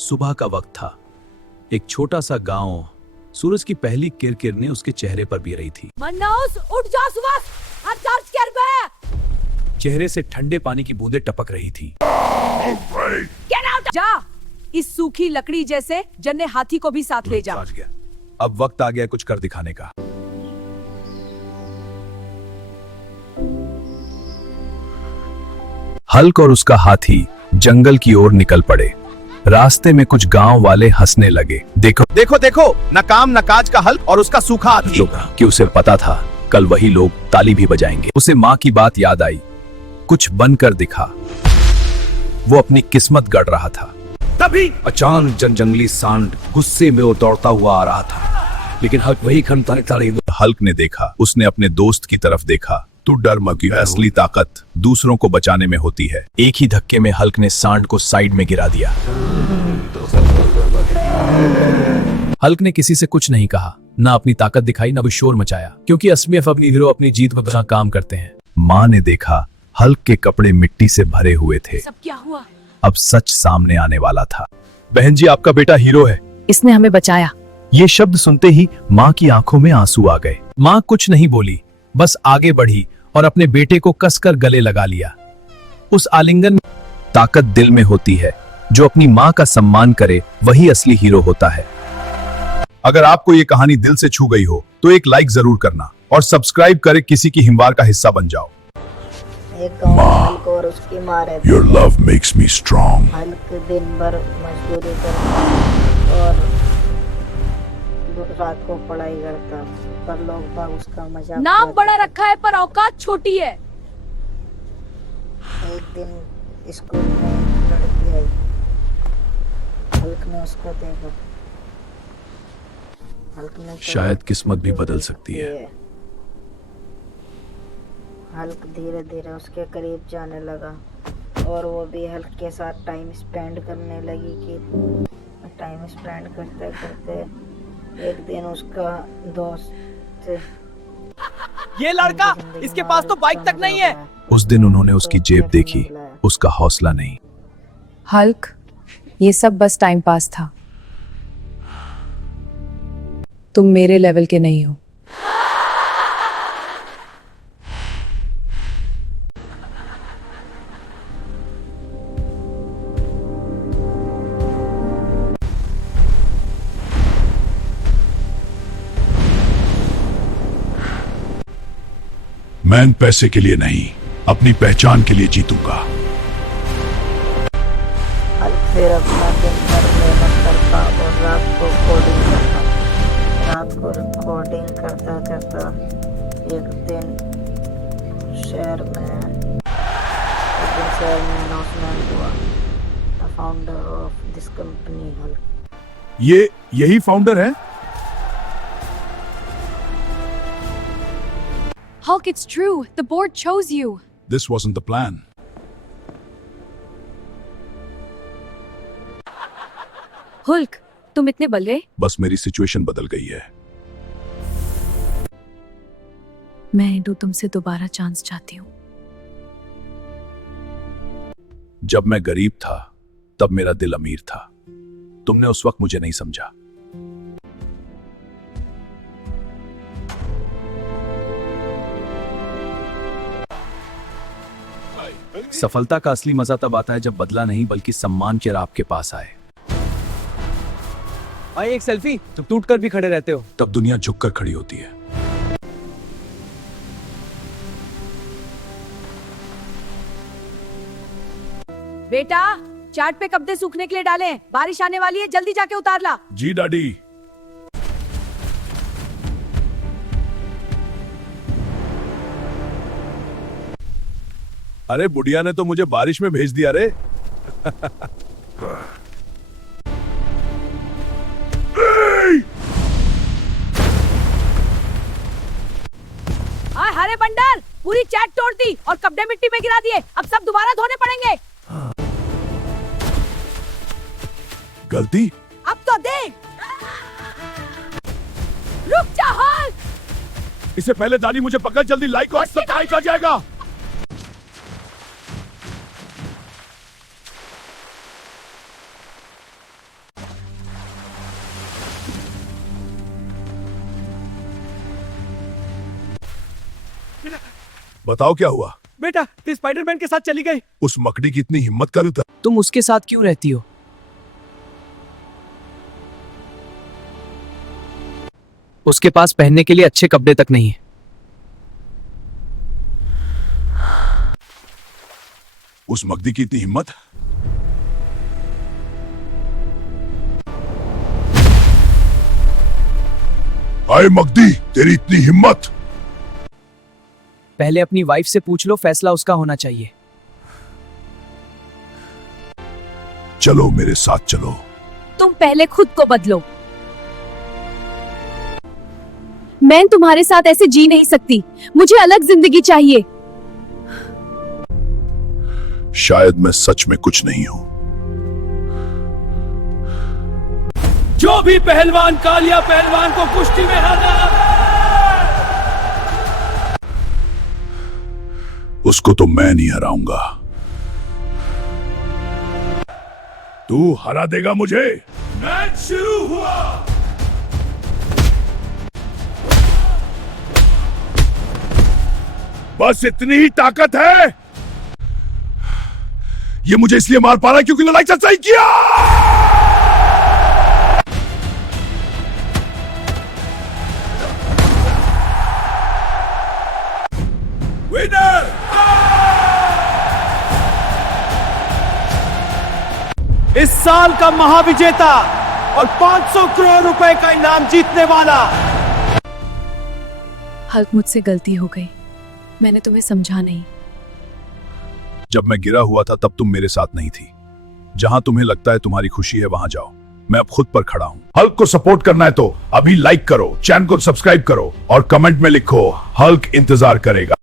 सुबह का वक्त था। एक छोटा सा गांव, सूरज की पहली किरकिरने उसके चेहरे पर भी रही थी। मन्नौस, उठ जा सुबह, हर चार्ज कर गया। चेहरे से ठंडे पानी की बूंदें टपक रही थी। जा, इस सूखी लकड़ी जैसे जन्ने हाथी को भी साथ ले जा। समझ गया। अब वक्त आ गया कुछ कर दिखाने का। हल्क और उसका हाथी जंगल की ओर निकल पड़े। रास्ते में कुछ गांव वाले हंसने लगे। देखो देखो देखो, न काम न काज का हल्क और उसका सूखा हाथी। कि उसे पता था कल वही लोग ताली भी बजाएंगे। उसे माँ की बात याद आई। कुछ बनकर दिखा। वो अपनी किस्मत गढ़ रहा था। तभी अचानक जंगली सांड गुस्से में वो दौड़ता हुआ आ रहा था, लेकिन हल्क वही हल्क ने देखा। उसने अपने दोस्त की तरफ देखा। तू डर मत, असली ताकत दूसरों को बचाने में होती है। एक ही धक्के में हल्क ने सांड को साइड में गिरा दिया। हल्क ने किसी से कुछ नहीं कहा, ना अपनी ताकत दिखाई, ना भी शोर मचाया, क्योंकि असलियत अपनी हीरो अपनी जीत में बड़ा काम करते हैं। माँ ने देखा हल्क के कपड़े मिट्टी से भरे हुए थे। सब क्या हुआ? अब सच सामने आने वाला था। बहन जी, आपका बेटा हीरो है। इसने हमें बचाया। ये शब्द सुनते ही माँ की आंखों में आंसू आ गए। माँ कुछ नहीं बोली, बस आगे बढ़ी और अपने बेटे को कसकर गले लगा लिया। उस आलिंगन में ताकत दिल में होती है। जो अपनी माँ का सम्मान करे वही असली हीरो होता है। अगर आपको ये कहानी दिल से छू गई हो तो एक लाइक जरूर करना और सब्सक्राइब करे किसी की हिमवार का हिस्सा बन जाओ। एक गाँव में हल्क और उसकी माँ रहती। Your love makes me strong. Hulk दिन भर मजदूरी करता और रात को पढ़ाई करता, पर लोग बाग उसका मजाक नाम उड़ाते। बड़ा रखा है पर औकात छोटी है। एक दिन स्कूल में एक लड़की आई। हल्क ने उसको देखा। हल्क ने कहा, शायद किस्मत भी बदल सकती है। हल्क धीरे धीरे उसके करीब जाने लगा और वो भी हल्क के साथ टाइम स्पेंड करने लगी। कि टाइम स्पेंड करते करते एक दिन उसका दोस्त, ये लड़का, इसके पास तो बाइक तक नहीं है। उस दिन उन्होंने उसकी जेब देखी, उसका हौसला नहीं। हल्क, ये सब बस टाइम पास था। तुम मेरे लेवल के नहीं हो। मैं पैसे के लिए नहीं, अपनी पहचान के लिए जीतूंगा। हल्क फिर अपना दिन भर मेहनत करता और रात को कोडिंग करता। रात को कोडिंग करता करता एक दिन शहर में अनाउंसमेंट हुआ। The founder of this company Hulk. ये यही फाउंडर है? Hulk, it's true. The board chose you. This wasn't the plan. हुल्क, तुम इतने बल गए? बस मेरी सिचुएशन बदल गई है। मैं इंदु तुमसे दोबारा चांस चाहती हूँ। जब मैं गरीब था तब मेरा दिल अमीर था। तुमने उस वक्त मुझे नहीं समझा। सफलता का असली मजा तब आता है जब बदला नहीं बल्कि सम्मान के आपके पास आए। भाई एक सेल्फी, तुम टूट कर भी खड़े रहते हो। तब दुनिया झुककर खड़ी होती है। बेटा, चाट पे कपड़े सूखने के लिए डाले हैं। बारिश आने वाली है, जल्दी जाके उतार ला। जी डैडी। अरे बुढ़िया ने तो मुझे बारिश में भेज दिया रे। हाँ, हरे बंडल, पूरी चैट तोड़ दी और कपड़े मिट्टी में गिरा दिए। अब सब दोबारा धोने पड़ेंगे। गलती? अब तो देख। रुक जा हल्क। इससे पहले दादी मुझे पकड़, जल्दी लाइक और सब्सक्राइब कर जाएगा। बताओ क्या हुआ? बेटा तो स्पाइडरमैन के साथ चली गई। उस मकड़ी की इतनी हिम्मत कर उतर। तुम उसके साथ क्यों रहती हो? उसके पास पहनने के लिए अच्छे कपड़े तक नहीं है। उस मकड़ी की इतनी हिम्मत। हाय मकड़ी, तेरी इतनी हिम्मत। पहले अपनी वाइफ से पूछ लो, फैसला उसका होना चाहिए। चलो मेरे साथ चलो। तुम पहले खुद को बदलो। मैं तुम्हारे साथ ऐसे जी नहीं सकती, मुझे अलग जिंदगी चाहिए। शायद मैं सच में कुछ नहीं हूं। जो भी पहलवान कालिया पहलवान को कुश्ती में हरा, उसको तो मैं नहीं हराऊंगा। तू हरा देगा मुझे। मैच शुरू हुआ। बस इतनी ही ताकत है। ये मुझे इसलिए मार पा रहा है क्योंकि लड़ाई सही किया। विनर। इस साल का महाविजेता और 500 करोड़ रुपए का इनाम जीतने वाला। हल्क, मुझसे गलती हो गई, मैंने तुम्हें समझा नहीं। जब मैं गिरा हुआ था तब तुम मेरे साथ नहीं थी। जहां तुम्हें लगता है तुम्हारी खुशी है वहां जाओ। मैं अब खुद पर खड़ा हूं। हल्क को सपोर्ट करना है तो अभी लाइक करो, चैनल को सब्सक्राइब करो और कमेंट में लिखो हल्क इंतजार करेगा।